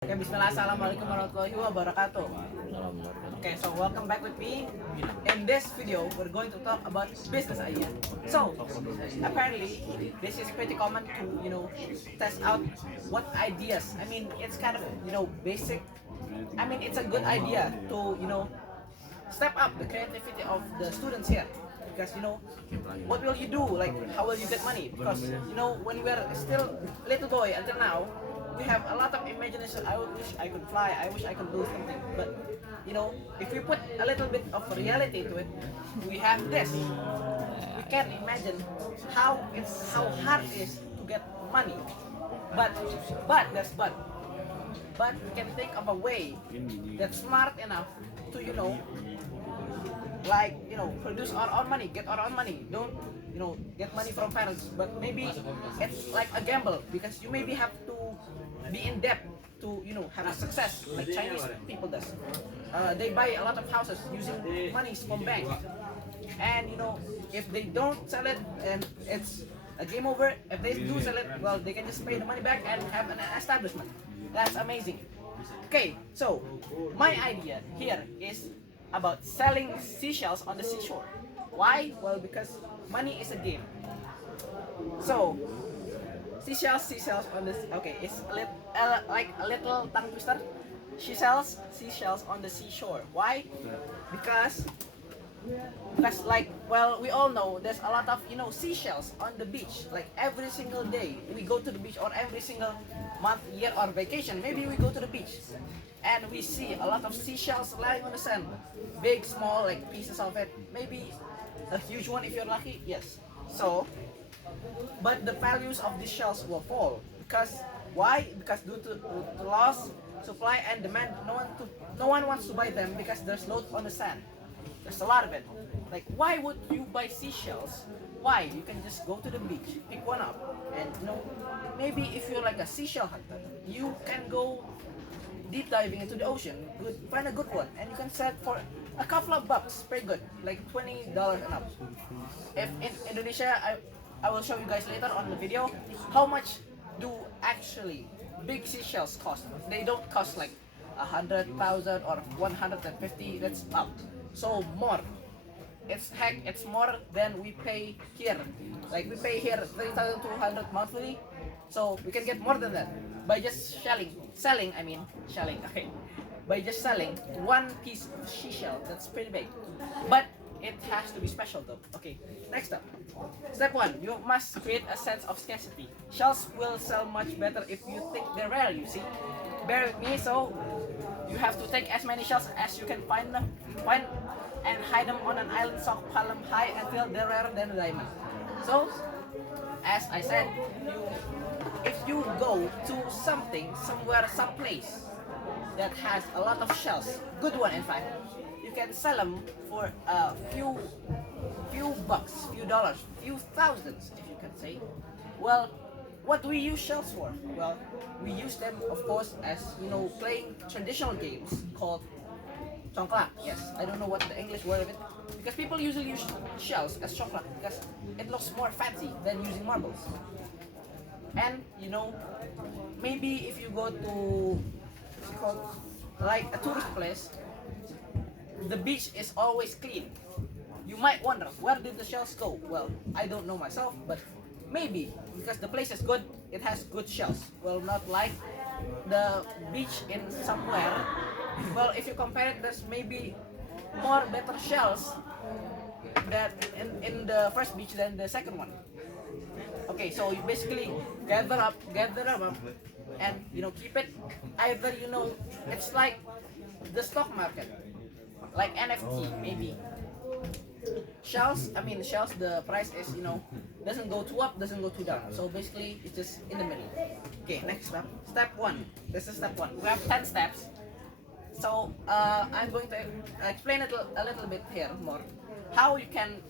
Okay, bismillah, assalamualaikum warahmatullahi wabarakatuh. Okay, so welcome back with me. In this video, we're going to talk about business idea. So, apparently, this is pretty common to, test out what ideas. I mean, it's kind of, basic. I mean, it's a good idea to, step up the creativity of the students here. Because, what will you do? Like, how will you get money? Because, when we were still little boy until now, we have a lot of imagination. I wish I could fly. I wish I could do something. But if we put a little bit of reality to it, we have this. We can imagine how hard it is to get money. But but we can think of a way that's smart enough to produce our own money, get our own money. Don't get money from parents, but maybe it's like a gamble because you maybe have to be in debt to have a success like Chinese people does. They buy a lot of houses using monies from bank, and if they don't sell it, and it's a game over. If they do sell it, well, they can just pay the money back and have an establishment. That's amazing. Okay, so my idea here is about selling seashells on the seashore. Why? Well, because money is a game. So, seashells on this. Okay, it's like a little tongue twister. She sells seashells on the seashore. Why? Because like, well, we all know there's a lot of seashells on the beach. Like every single day we go to the beach, or every single month, year, or vacation, maybe we go to the beach and we see a lot of seashells lying on the sand, big, small, like pieces of it, maybe a huge one if you're lucky. Yes. So but the values of these shells will fall because why? Because due to loss, supply, and demand, no one wants to buy them because there's load on the sand. There's a lot of it. Like, why would you buy seashells? Why? You can just go to the beach, pick one up, and maybe if you're like a seashell hunter, you can go deep diving into the ocean, find a good one, and you can sell it for a couple of bucks, pretty good, like $20 and up. If in Indonesia, I will show you guys later on the video how much do actually big seashells cost. They don't cost like 100,000 or 150. That's up. So more. It's more than we pay here. Like we pay here 3,200 monthly. So we can get more than that by just selling. I mean shelling. Okay, by just selling one piece of seashell. That's pretty big, but it has to be special though. Okay, next up. Step 1. You must create a sense of scarcity. Shells will sell much better if you think they're rare, you see. Bear with me, so you have to take as many shells as you can find and hide them on an island, stockpile them high until they're rarer than a diamond. So, as I said, if you go to somewhere, someplace that has a lot of shells, good one in fact, you can sell them for a few bucks, few dollars, few thousands, if you can say. Well, what do we use shells for? Well, we use them, of course, as playing traditional games called congklak. Yes, I don't know what the English word of it, because people usually use shells as congklak because it looks more fancy than using marbles. And maybe if you go to what's it called, like a tourist place, the beach is always clean. You might wonder, where did the shells go? Well, I don't know myself, but maybe because the place is good, it has good shells. Well, not like the beach in somewhere. Well, if you compare it, there's maybe more better shells that in the first beach than the second one. Okay, so you basically gather up, and keep it. Either it's like the stock market, like NFT maybe. Shells, the price is doesn't go too up, doesn't go too down. So basically, it's just in the middle. Okay, next step. Step 1. This is step 1. We have 10 steps. So I'm going to explain it a little bit here more. How you can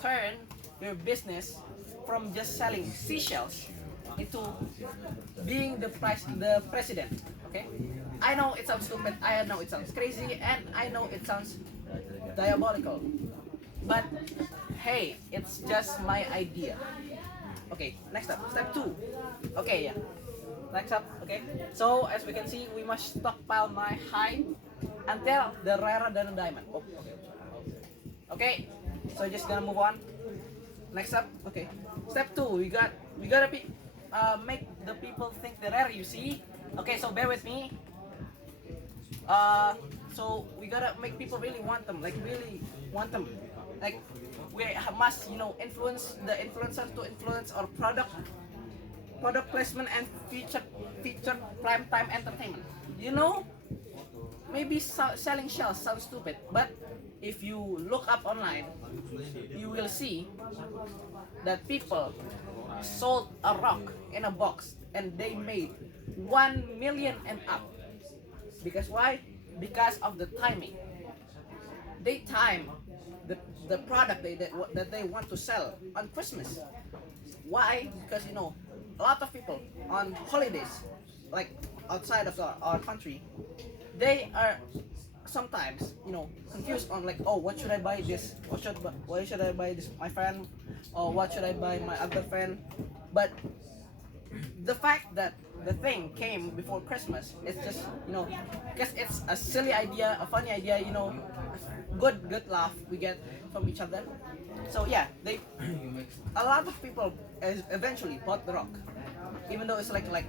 turn your business from just selling seashells into being the president. Okay, I know it sounds stupid, I know it sounds crazy, and I know it sounds diabolical, but hey, it's just my idea. Okay, next up, step 2. Okay, yeah. next up. Okay, so as we can see, we must stockpile my hide until the rarer than a diamond. Oh, okay. Okay, so just gonna move on. Next up, okay. Step two, we gotta make the people think they're rare. You see? Okay, so bear with me. So we gotta make people really want them, like really want them. Like we must, influence the influencers to influence our product placement and feature prime time entertainment. You know, maybe selling shells sounds stupid, but if you look up online, you will see that people sold a rock in a box and they made 1 million and up. Because why? Because of the timing. They time the product that they want to sell on Christmas. Why? Because a lot of people on holidays, like outside of our country, they are sometimes confused on like, oh, what should I buy this? Why should I buy this my friend? Or what should I buy my other friend? But the fact that the thing came before Christmas, it's just because it's a silly idea, a funny idea, good laugh we get from each other. So yeah, a lot of people eventually bought the rock, even though it's like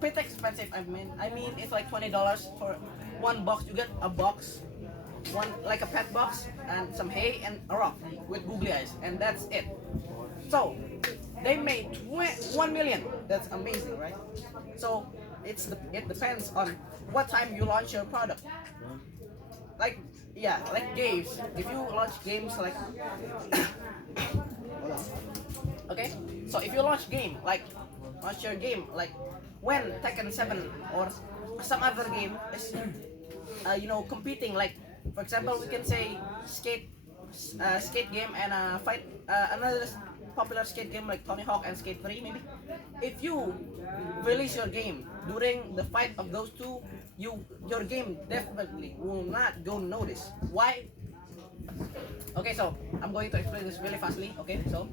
pretty expensive. I mean it's like $20 for one box. You get a box, one like a pet box, and some hay and a rock with googly eyes, and that's it. So they made 1 million. That's amazing, right? So it depends on what time you launch your product. Like like games. If you launch games like okay, so if you launch your game like when Tekken 7 or some other game is competing, like for example we can say skate game and fight another popular skate game like Tony Hawk and Skate 3 maybe. If you release your game during the fight of those two, your game definitely will not go noticed. Why? Okay, so I'm going to explain this really fastly. Okay, so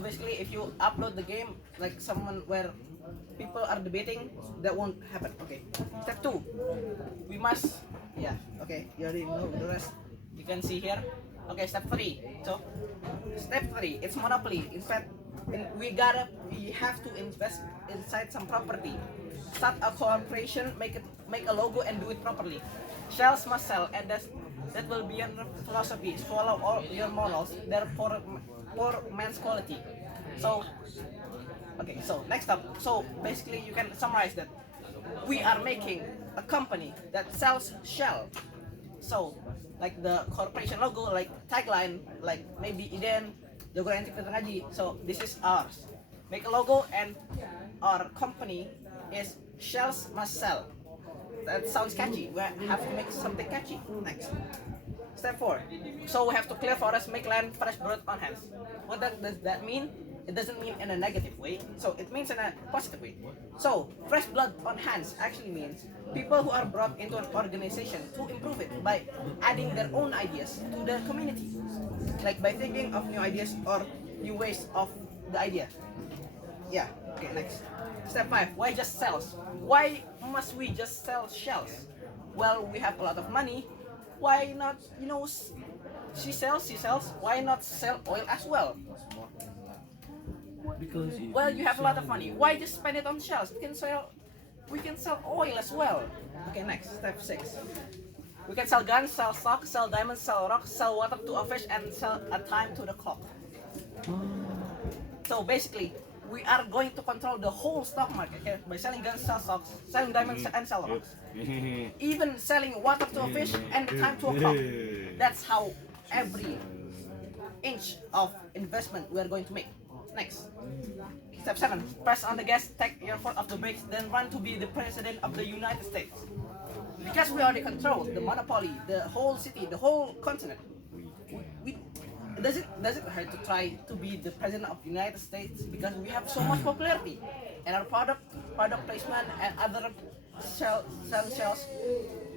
basically if you upload the game like someone where people are debating, that won't happen. Okay, step 2, we must okay, you already know the rest, you can see here. Okay, step 3. So step 3, it's monopoly. In fact, we have to invest inside some property, start a corporation, make a logo and do it properly. Shells must sell, and that will be your philosophy. Swallow all your morals, they're poor man's quality. So okay, so next up, so basically you can summarize that we are making a company that sells shell. So like the corporation logo, like tagline, like maybe Iden Jago Antik Ngaji. So this is ours. Make a logo, and our company is shells must sell. That sounds catchy. We have to make something catchy. Next. Step 4. So we have to clear forest, make land, fresh blood on hands. What does that mean? It doesn't mean in a negative way. So it means in a positive way. So fresh blood on hands actually means people who are brought into an organization to improve it by adding their own ideas to the community. Like by thinking of new ideas or new ways of the idea. Yeah, okay, next. Step 5, why just shells? Why must we just sell shells? Well, we have a lot of money. Why not, she sells, why not sell oil as well? Well, you have a lot of money. Why just spend it on shells? We can sell oil as well. Okay, next, step 6. We can sell guns, sell socks, sell diamonds, sell rocks, sell water to a fish, and sell a time to the clock. So basically, we are going to control the whole stock market, okay? By selling guns, sell socks, selling diamonds, and sell rocks. Even selling water to a fish and time to a clock. That's how every inch of investment we are going to make. Next. Step 7. Press on the gas, take your foot off the brakes, then run to be the president of the United States. Because we already control the monopoly, the whole city, the whole continent. Does it hurt to try to be the president of the United States because we have so much popularity and our product placement and other shells.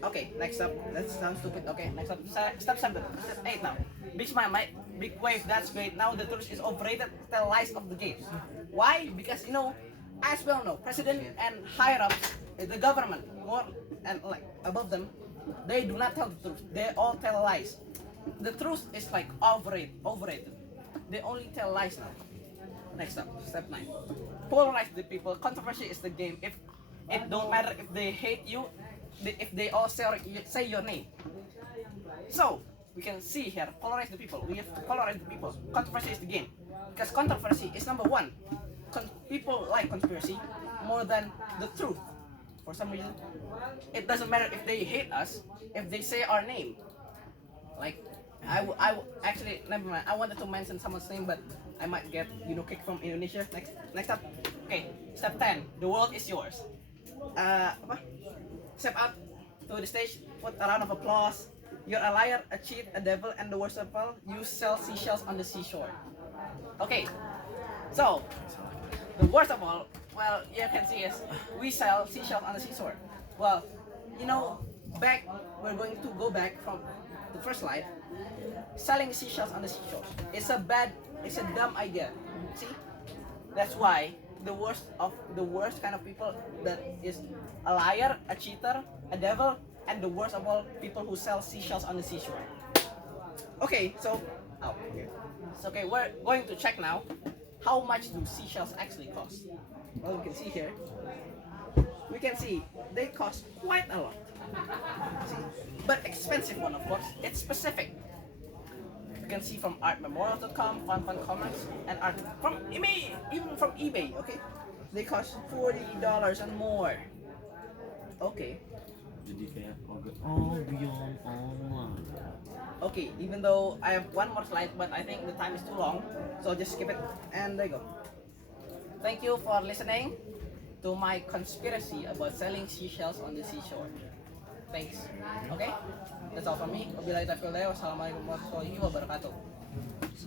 Okay, next up. That sounds stupid. Okay, next up. Step 7. Step 8 now. Big smile, mate. Big wave. That's great. Now the tourist is overrated. Tell lies of the games. Why? Because as well know, president and higher ups, the government, more and like above them, they do not tell the truth. They all tell lies. The truth is like overrated. They only tell lies now. Next up, step 9. Polarize the people. Controversy is the game. If it don't matter if they hate you, if they all say your name. So we can see here, polarize the people. We have to polarize the people. Controversy is the game. Because controversy is number one. People like conspiracy more than the truth. For some reason, it doesn't matter if they hate us, if they say our name. Like, actually, never mind. I wanted to mention someone's name, but I might get kicked from Indonesia. Next up. Okay, step 10. The world is yours. Apa? Step out to the stage. Put a round of applause. You're a liar, a cheat, a devil, and the worst of all, you sell seashells on the seashore. Okay, so the worst of all, well, you can see is we sell seashells on the seashore. Well, back we're going to go back from the first slide. Selling seashells on the seashore. It's a dumb idea. See, that's why the worst kind of people that is a liar, a cheater, a devil, and the worst of all, people who sell seashells on the seashore. Okay, so okay, we're going to check now. How much do seashells actually cost? Well, we can see here. We can see they cost quite a lot. See, but expensive one, of course. It's specific. You can see from artmemorial.com, Fun Comics, and art from eBay, even from eBay. Okay, they cost $40 and more. Okay. Jadi kayak beyond online. Okay, even though I have one more slide, but I think the time is too long, so just skip it. And there you go. Thank you for listening to my conspiracy about selling seashells on the seashore. Thanks. Okay, that's all from me. Wabillahi taufiq wal hidayah. Wassalamualaikum warahmatullahi wabarakatuh.